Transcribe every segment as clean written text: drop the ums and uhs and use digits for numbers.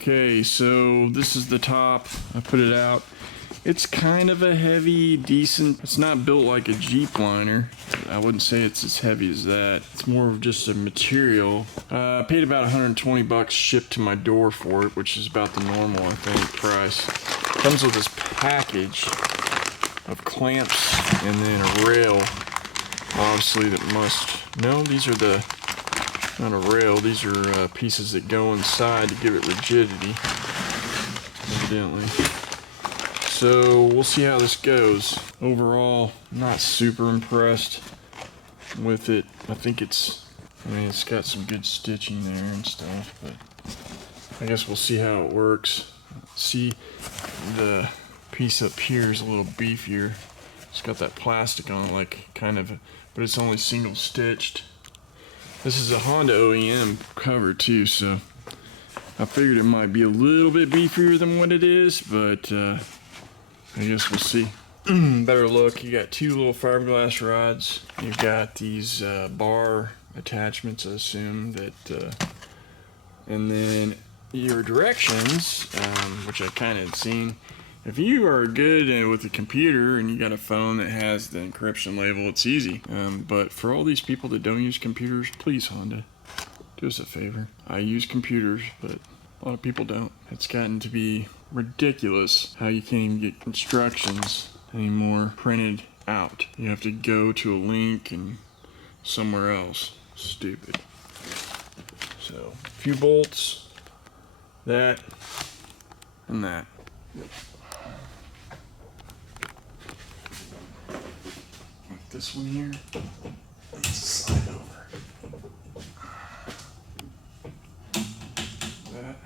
Okay, so this is the top. I put it out. It's kind of a heavy, decent. It's not built like a Jeep liner. I wouldn't say it's as heavy as that. It's more of just a material. I paid about 120 bucks shipped to my door for it, which is about the normal, I think, price. Comes with this package of clamps and then a rail. Obviously, that must. No, these are the. Not a rail. These are pieces that go inside to give it rigidity. Evidently. So we'll see how this goes. Overall, not super impressed with it. I think it's got some good stitching there and stuff, but I guess we'll see how it works. See, the piece up here is a little beefier. It's got that plastic on it, like kind of, but it's only single stitched. This is a Honda Oem cover too, so I figured it might be a little bit beefier than what it is, but I guess we'll see. Better look. You got two little fiberglass rods. You've got these bar attachments, I assume that, and then your directions, which I kind of had seen. If you are good with a computer and you got a phone that has the encryption label, it's easy. But for all these people that don't use computers, please, Honda, do us a favor. I use computers, but a lot of people don't. It's gotten to be ridiculous how you can't even get instructions anymore printed out. You have to go to a link and somewhere else. Stupid. So, a few bolts, that, and that. Yep. Like this one here, needs to slide over. That.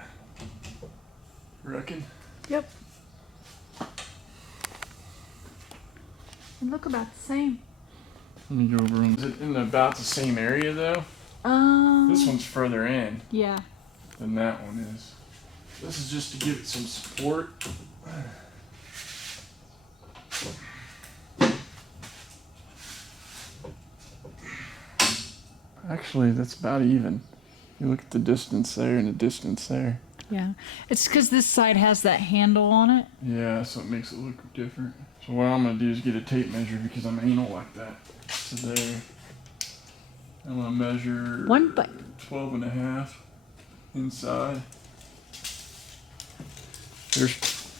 Reckon? Yep. They look about the same. Let me go over them. Is it in about the same area though? This one's further in. Yeah. Than that one is. This is just to give it some support. Actually, that's about even. You look at the distance there and the distance there. Yeah. It's because this side has that handle on it. Yeah, so it makes it look different. So what I'm going to do is get a tape measure because I'm anal like that. So there. I'm going to measure 12 and a half inside.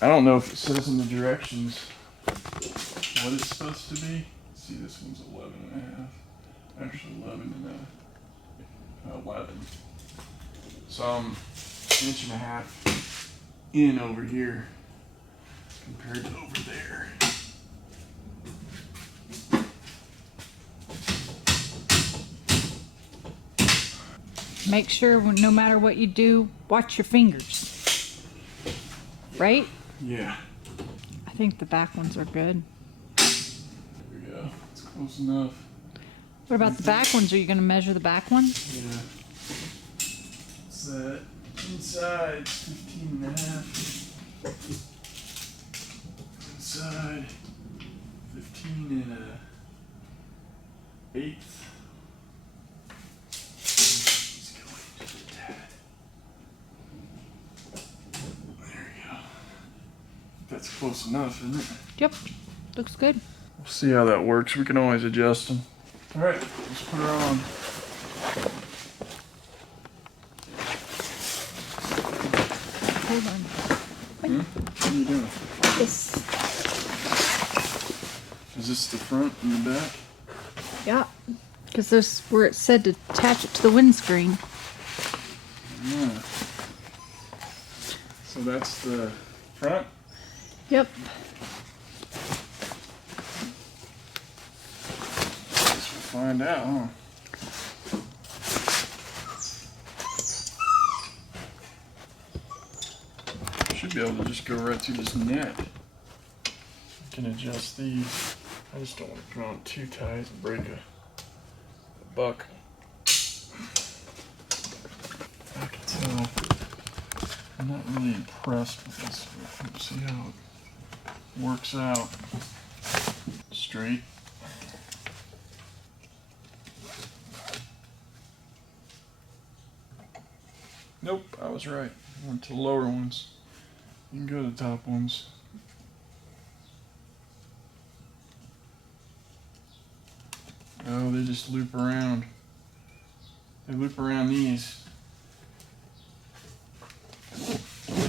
I don't know if it says in the directions what it's supposed to be. Let's see, this one's 11 and a half. Actually 11 and 11. So I'm an inch and a half in over here compared to over there. Make sure no matter what you do, watch your fingers. Right? Yeah. I think the back ones are good. There we go. It's close enough. What about the back ones? Are you going to measure the back ones? Yeah. What's that? Inside, it's 15 and a half. Inside, 15 and a eighth. Let's go into the tad. There we go. That's close enough, isn't it? Yep. Looks good. We'll see how that works. We can always adjust them. All right, let's put her on. Hold on. What are you doing? This. Is this the front and the back? Yeah. Because there's where it said to attach it to the windscreen. Yeah. So that's the front? Yep. Guess we'll find out, huh? Should be able to just go right through this net. I can adjust these. I just don't want to put on too tight and break a buck. I can tell I'm not really impressed with this. Let's see how it works out. Straight. Nope, I was right. Or to the lower ones. You can go to the top ones. Oh, they just loop around. They loop around these.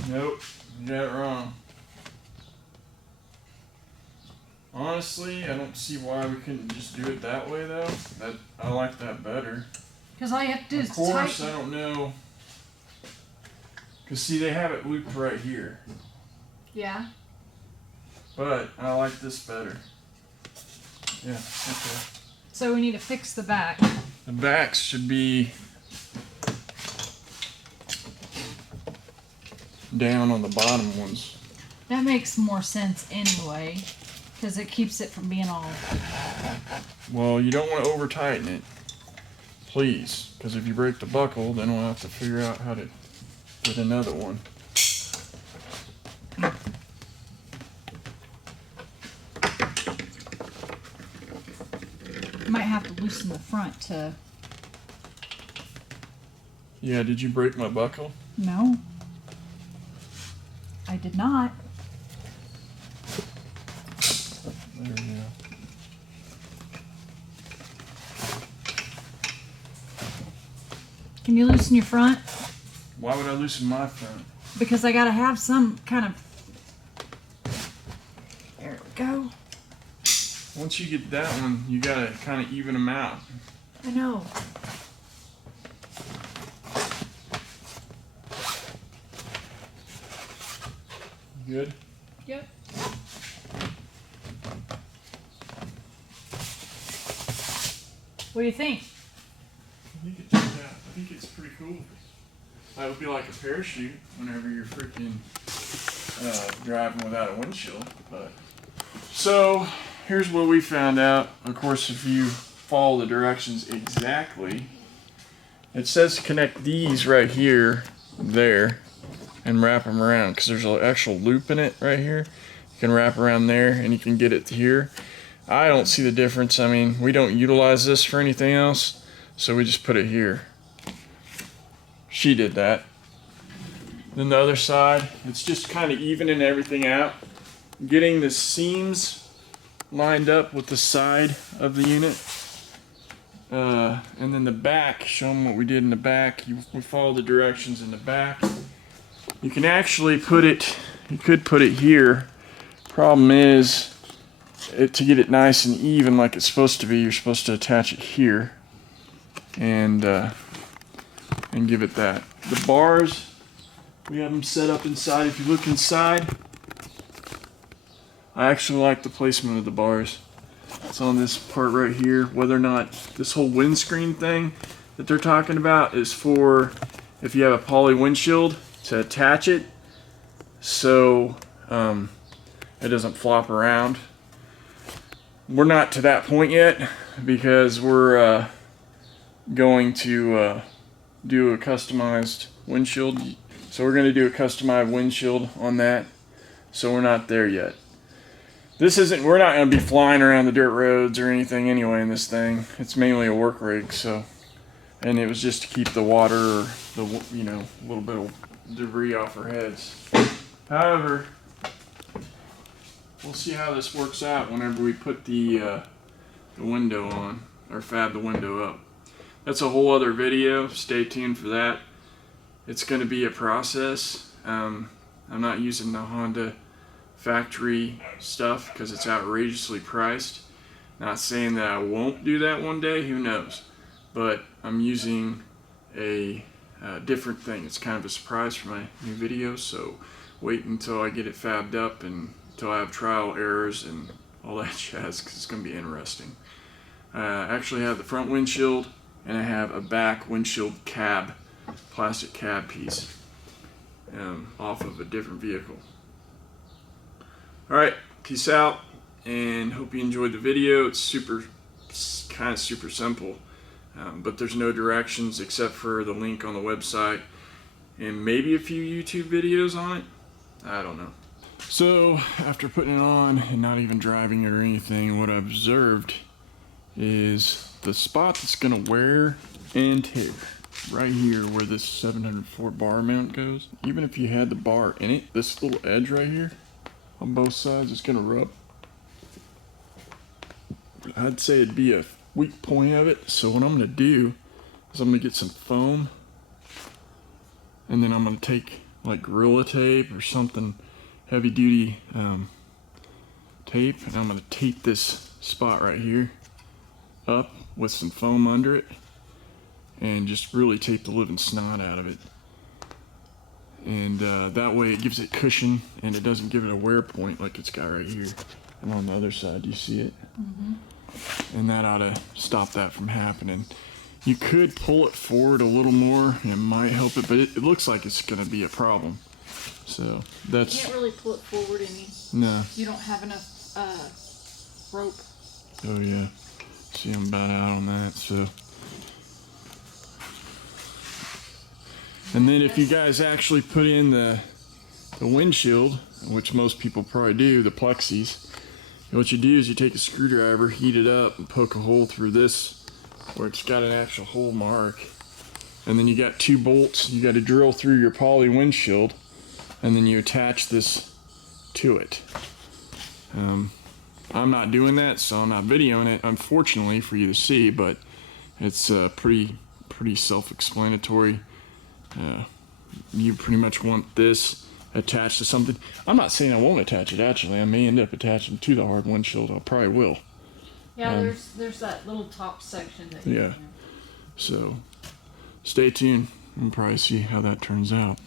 Nope, you got it wrong. Honestly, I don't see why we couldn't just do it that way though. I like that better. Because all you have to do is Of course, tighten. I don't know. Because see, they have it looped right here. Yeah. But I like this better. Yeah, okay. So we need to fix the back. The backs should be down on the bottom ones. That makes more sense anyway, because it keeps it from being all. Well, you don't want to over tighten it, please, because if you break the buckle, then we'll have to figure out how to get another one. You might have to loosen the front to. Yeah, did you break my buckle? No. I did not. There we go. Can you loosen your front? Why would I loosen my front? Because I gotta have some kind of. There we go. Once you get that one, you gotta kind of even them out. I know. Good? Yep. What do you think? I think it's pretty cool. That would be like a parachute whenever you're freaking driving without a windshield. But so here's what we found out. Of course, if you follow the directions exactly, it says to connect these right here, there, and wrap them around because there's an actual loop in it right here. You can wrap around there and you can get it to here. I don't see the difference. I mean, we don't utilize this for anything else, so we just put it here. She did that. Then the other side, it's just kind of evening everything out, getting the seams lined up with the side of the unit. And then the back, show them what we did in the back. We follow the directions in the back. You can actually put it, you could put it here. Problem is, to get it nice and even like it's supposed to be, you're supposed to attach it here and give it that. The bars, we have them set up inside. If you look inside, I actually like the placement of the bars. It's on this part right here. Whether or not this whole windscreen thing that they're talking about is for if you have a poly windshield to attach it so it doesn't flop around. We're not to that point yet because we're going to do a customized windshield. So we're going to do a customized windshield on that. So we're not there yet. We're not going to be flying around the dirt roads or anything anyway in this thing. It's mainly a work rig, so. And it was just to keep the water or the, a little bit of debris off our heads. However, we'll see how this works out whenever we put the window on, or fab the window up. That's a whole other video. Stay tuned for that. It's going to be a process. I'm not using the Honda factory stuff because it's outrageously priced. Not saying that I won't do that one day, who knows. But I'm using a different thing. It's kind of a surprise for my new video, so wait until I get it fabbed up and until I have trial errors and all that jazz, because it's going to be interesting. I actually have the front windshield and I have a back windshield cab, plastic cab piece off of a different vehicle. Alright, peace out and hope you enjoyed the video. It's kind of super simple, but there's no directions except for the link on the website and maybe a few YouTube videos on it. I don't know. So after putting it on and not even driving it or anything, what I've observed is the spot that's gonna wear and tear. right here where this 704 bar mount goes, even if you had the bar in it, this little edge right here on both sides is gonna rub. I'd say it'd be a weak point of it. So what I'm gonna do is I'm gonna get some foam, and then I'm gonna take like Gorilla Tape or something heavy duty tape, and I'm gonna tape this spot right here up with some foam under it, and just really tape the living snot out of it. And that way it gives it cushion and it doesn't give it a wear point like it's got right here. And on the other side, do you see it? Mm-hmm. And that ought to stop that from happening. You could pull it forward a little more and it might help it, but it looks like it's going to be a problem. So that's... You can't really pull it forward any. No. You don't have enough rope. Oh yeah. See, I'm about out on that, so... And then if you guys actually put in the windshield, which most people probably do, the plexis, what you do is you take a screwdriver, heat it up, and poke a hole through this where it's got an actual hole mark. And then you got 2 bolts you got to drill through your poly windshield, and then you attach this to it. I'm not doing that, so I'm not videoing it, unfortunately, for you to see, but it's pretty self-explanatory. You pretty much want this attached to something. I'm not saying I won't attach it, actually. I may end up attaching to the hard windshield. I probably will. Yeah, there's that little top section that you yeah. So stay tuned and probably see how that turns out.